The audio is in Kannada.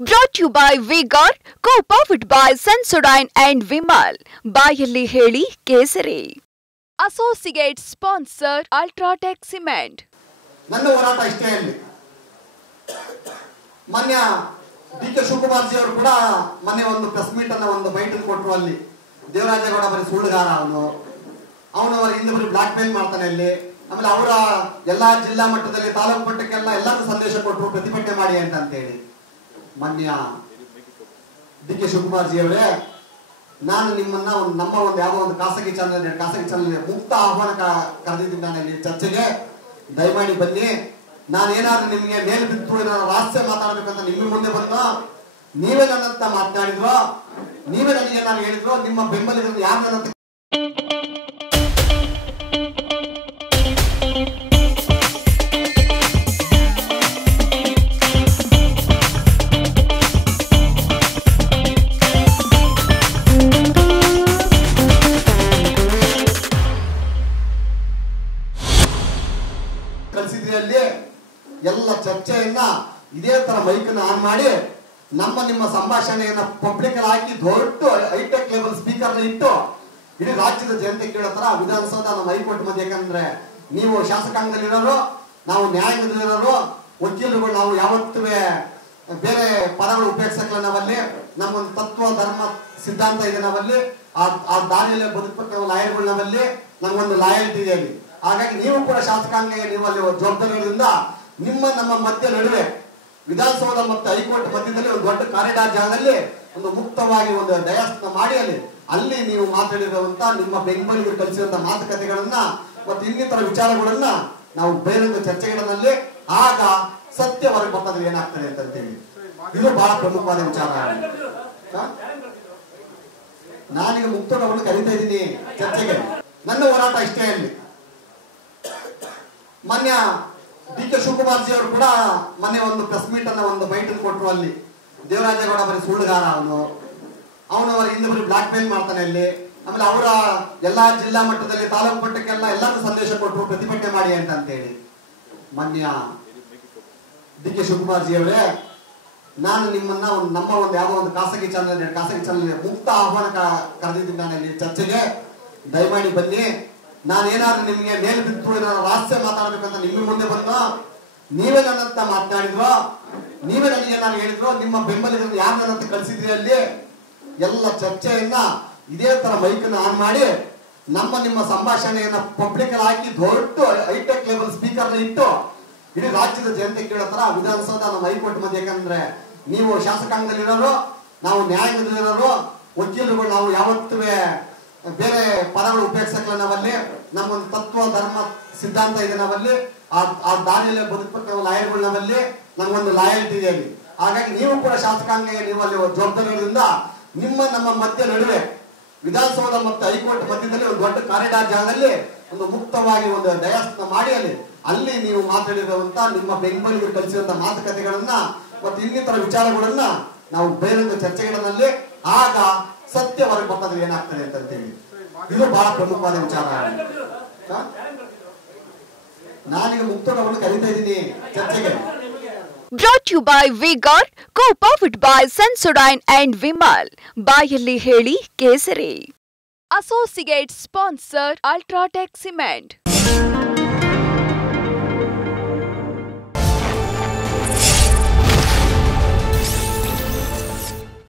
Brought to you by V-Guard, co-powered by Sensodyne and Vimal. ಬಾಯಲ್ಲಿ ಹೇಳಿ ಕೇಸರಿ. Associate sponsor Ultratech Cement. ನನ್ನ ಹೋರಾಟ ಇಷ್ಟೇ ಅಲ್ಲಿ ಮಾನ್ಯ ಡಿ.ಕೆ. ಶಿವಕುಮಾರ್ ಜಿ ಅವರು ಕೂಡ ಮೊನ್ನೆ ಒಂದು ಪ್ರೆಸ್ ಮೀಟ್ ಅನ್ನ ಒಂದು ಬೈಟ್ ಕೊಟ್ಟರು. ಅಲ್ಲಿ ದೇವರಾಜೇಗೌಡ ಬರೀ ಸುಳ್ಳುಗಾರ, ಅವನು ಹಿಂದೆ ಬರೀ ಬ್ಲಾಕ್ ಮೇಲ್ ಮಾಡ್ತಾನೆ ಅಲ್ಲಿ. ಆಮೇಲೆ ಅವರ ಎಲ್ಲಾ ಜಿಲ್ಲಾ ಮಟ್ಟದಲ್ಲಿ ತಾಲೂಕು ಮಟ್ಟಕ್ಕೆಲ್ಲ ಎಲ್ಲರೂ ಸಂದೇಶ ಕೊಟ್ಟರು, ಪ್ರತಿಭಟನೆ ಮಾಡಿ ಅಂತ ಹೇಳಿ. ಮಾನ್ಯ ಡಿ.ಕೆ. ಶಿವಕುಮಾರ್ ಜಿ ಅವರೇ, ನಾನು ನಿಮ್ಮನ್ನ ನಮ್ಮ ಯಾವುದೋ ಒಂದು ಖಾಸಗಿ ಚಾನಲ್ ಮುಕ್ತ ಆಹ್ವಾನ ಕರೆದಿದ್ದೀನಿ. ನಾನು ಇಲ್ಲಿ ಚರ್ಚೆಗೆ ದಯಮಾಡಿ ಬನ್ನಿ. ನಾನೇನಾದ್ರೂ ನಿಮ್ಗೆ ಮೇಲ್ ಬಿತ್ತು ಏನಾದ್ರು ರಹಸ್ಯ ಮಾತಾಡಬೇಕಂತ ನಿಮ್ಮ ಮುಂದೆ ಬಂದು ನೀವೇ ನನ್ನಂತ ಮಾತನಾಡಿದ್ರು, ನೀವೇ ನನಗೆ ಏನಾದ್ರು ಹೇಳಿದ್ರು, ನಿಮ್ಮ ಬೆಂಬಲಿಗರನ್ನು ಯಾರು ನನ್ನ ಕಲಿಸಿದ್ರಿ. ಎಲ್ಲ ಚರ್ಚೆಯನ್ನ ಇದೇ ತರ ಮೈಕನ್ನ ಆನ್ ಮಾಡಿ ನಿಮ್ಮ ಸಂಭಾಷಣೆಯನ್ನ ಪಬ್ಲಿಕ್ ಹಾಕಿ ದೊಡ್ಡ ಹೈಟೆಕ್ ಲೆವೆಲ್ ಸ್ಪೀಕರ್ ಇಟ್ಟು ಇಡೀ ರಾಜ್ಯದ ಜನತೆ ಕೇಳೋ ತರ ವಿಧಾನಸೌಧ ನಮ್ಮ ಹೈಕೋರ್ಟ್ ಮಧ್ಯೆ. ಯಾಕಂದ್ರೆ ನೀವು ಶಾಸಕಾಂಗದಲ್ಲಿರೋರು, ನಾವು ನ್ಯಾಯಾಂಗದಲ್ಲಿರೋರು, ವಕೀಲರುಗಳು, ನಾವು ಯಾವತ್ತೂ ಬೇರೆ ಪದಗಳು ಉಪಯೋಗಿಸಕ್ಲ. ನಾವಲ್ಲಿ ನಮ್ಮೊಂದು ತತ್ವ ಧರ್ಮ ಸಿದ್ಧಾಂತ ಇದೆ. ನಾವಲ್ಲಿ ಆ ದಾರಿಯಲ್ಲೇ ಬದುಕಬೇಕು. ನಾವು ಲಾಯರ್ಗಳು, ನಾವಲ್ಲಿ ನಮ್ಗೊಂದು ಲಾಯಲ್ಟಿ ಇದೆ ಅಲ್ಲಿ. ಹಾಗಾಗಿ ನೀವು ಕೂಡ ಶಾಸಕಾಂಗ, ನೀವು ಅಲ್ಲಿ ಜವಾಬ್ದಾರಿಯಿಂದ ನಮ್ಮ ಮಧ್ಯ ನಡುವೆ ವಿಧಾನಸೌಧ ಮತ್ತು ಹೈಕೋರ್ಟ್ ಮಧ್ಯದಲ್ಲಿ ಒಂದು ದೊಡ್ಡ ಕಾರಿಡಾರ್ ಜಾಗದಲ್ಲಿ ಒಂದು ಮುಕ್ತವಾಗಿ ಒಂದು ಡಯಾಸ್ನ ಮಾಡಿ ಅಲ್ಲಿ ನೀವು ಮಾತಾಡಿರುವಂತ ನಿಮ್ಮ ಬೆಂಬಲಿಗರು ಕಲಿಸಿರುವಂತ ಮಾತುಕತೆಗಳನ್ನ ಮತ್ತು ಇನ್ನಿತರ ವಿಚಾರಗಳನ್ನ ನಾವು ಬಹಿರಂಗ ಚರ್ಚೆಗಳಲ್ಲಿ ಆಗ ಸತ್ಯ ಹೊರಗೆ ಬರ್ತದೆ ಏನಾಗ್ತದೆ ಅಂತೇಳಿ. ಇದು ಬಹಳ ಪ್ರಮುಖವಾದ ವಿಚಾರ. ನಾನೀಗ ಮುಕ್ತವನ್ನು ಕರೀತಾ ಇದ್ದೀನಿ ಚರ್ಚೆಗೆ. ನನ್ನ ಹೋರಾಟ ಇಷ್ಟೇ ಅಲ್ಲಿ ಮಾನ್ಯ ಡಿ.ಕೆ. ಶಿವಕುಮಾರ್ ಜಿ ಅವರು ಕೂಡ ಮೊನ್ನೆ ಒಂದು ಪ್ರೆಸ್ ಮೀಟ್ ಅನ್ನ ಒಂದು ಬೈಟ್ ಕೊಟ್ಟರು. ಅಲ್ಲಿ ದೇವರಾಜೇಗೌಡ ಬರೀ ಸುಳ್ಳುಗಾರ, ಅವನು ಹಿಂದೆ ಬರೀ ಬ್ಲಾಕ್ ಮೇಲ್ ಮಾಡ್ತಾನೆ ಅಲ್ಲಿ. ಆಮೇಲೆ ಅವರ ಎಲ್ಲಾ ಜಿಲ್ಲಾ ಮಟ್ಟದಲ್ಲಿ ತಾಲೂಕು ಮಟ್ಟಕ್ಕೆಲ್ಲ ಎಲ್ಲರೂ ಸಂದೇಶ ಕೊಟ್ಟರು, ಪ್ರತಿಭಟನೆ ಮಾಡಿ ಅಂತ ಹೇಳಿ. ಮಾನ್ಯ ಡಿ.ಕೆ. ಶಿವಕುಮಾರ್ ಜಿ ಅವರೇ, ನಾನು ನಿಮ್ಮನ್ನ ನಮ್ಮ ಯಾವುದೋ ಒಂದು ಖಾಸಗಿ ಚಾನಲ್ ಮುಕ್ತ ಆಹ್ವಾನ ಕರೆದಿದ್ದೀನಿ. ನಾನು ಇಲ್ಲಿ ಚರ್ಚೆಗೆ ದಯಮಾಡಿ ಬನ್ನಿ. ನಾನೇನಾದ್ರೂ ನಿಮ್ಗೆ ಮೇಲ್ ಬಿತ್ತು ಏನಾದ್ರು ರಹಸ್ಯ ಮಾತಾಡಬೇಕಂತ ನಿಮ್ಮ ಮುಂದೆ ಬಂದು ನೀವೇ ನನ್ನಂತ ಮಾತನಾಡಿದ್ರು, ನೀವೇ ನನಗೆ ಏನಾದ್ರು ಹೇಳಿದ್ರು, ನಿಮ್ಮ ಬೆಂಬಲಿಗರನ್ನು ಯಾರು ನನ್ನಂತ ಕಳಿಸಿದ್ರಿ. ಅಲ್ಲಿ ಎಲ್ಲ ಚರ್ಚೆಯನ್ನ ಇದೇ ತರ ಮೈಕನ್ನ ಆನ್ ಮಾಡಿ ನಿಮ್ಮ ಸಂಭಾಷಣೆಯನ್ನ ಪಬ್ಲಿಕ್ ಹಾಕಿ ದೊಡ್ಡ ಹೈಟೆಕ್ ಲೆವೆಲ್ ಸ್ಪೀಕರ್ ಇಟ್ಟು ಇಡೀ ರಾಜ್ಯದ ಜನತೆ ಕೇಳೋ ತರ ವಿಧಾನಸೌಧ ನಮ್ಮ ಹೈಕೋರ್ಟ್ ಮಧ್ಯೆ. ಯಾಕಂದ್ರೆ ನೀವು ಶಾಸಕಾಂಗದಲ್ಲಿರೋರು, ನಾವು ನ್ಯಾಯಾಂಗದಲ್ಲಿರೋರು, ವಕೀಲರುಗಳು, ನಾವು ಯಾವತ್ತೂ ಬೇರೆ ಪದಗಳು ಉಪಯೋಗಿಸಕ್ಲ. ನಾವಲ್ಲಿ ನಮ್ಮೊಂದು ತತ್ವ ಧರ್ಮ ಸಿದ್ಧಾಂತ ಇದೆ. ನಾವಲ್ಲಿ ಆ ದಾರಿಯಲ್ಲೇ ಬದುಕಬೇಕು. ನಾವು ಲಾಯರ್ಗಳು, ನಾವಲ್ಲಿ ನಮ್ಗೊಂದು ಲಾಯಲ್ಟಿ ಇದೆ ಅಲ್ಲಿ. ಹಾಗಾಗಿ ನೀವು ಕೂಡ ಶಾಸಕಾಂಗ, ನೀವು ಅಲ್ಲಿ ಜವಾಬ್ದಾರಿಯಿಂದ ನಮ್ಮ ಮಧ್ಯ ನಡುವೆ ವಿಧಾನಸೌಧ ಮತ್ತು ಹೈಕೋರ್ಟ್ ಮಧ್ಯದಲ್ಲಿ ಒಂದು ದೊಡ್ಡ ಕಾರಿಡಾರ್ ಜಾಗದಲ್ಲಿ ಒಂದು ಮುಕ್ತವಾಗಿ ಒಂದು ಡಯಾಸ್ನ ಮಾಡಿ ಅಲ್ಲಿ ನೀವು ಮಾತಾಡಿರುವಂತ ನಿಮ್ಮ ಬೆಂಬಲಿಗರು ಕಲಿಸಿರುವಂತ ಮಾತುಕತೆಗಳನ್ನ ಮತ್ತು ಇನ್ನಿತರ ವಿಚಾರಗಳನ್ನ ನಾವು ಬಹಿರಂಗ ಚರ್ಚೆಗಳಲ್ಲಿ ಆಗ ಸತ್ಯ ಹೊರಗೆ ಬರ್ತದೆ ಏನಾಗ್ತದೆ ಅಂತೇಳಿ. ಇದು ಬಹಳ ಪ್ರಮುಖವಾದ ವಿಚಾರ. ನಾನೀಗ ಮುಕ್ತವನ್ನು ಕರೀತಾ ಇದ್ದೀನಿ ಚರ್ಚೆಗೆ. Brought to you by V-Guard, co-powered by Sensodyne and Vimal. ಬಾಯಲ್ಲಿ ಹೇಳಿ ಕೇಸರಿ. Associate sponsor Ultratech Cement.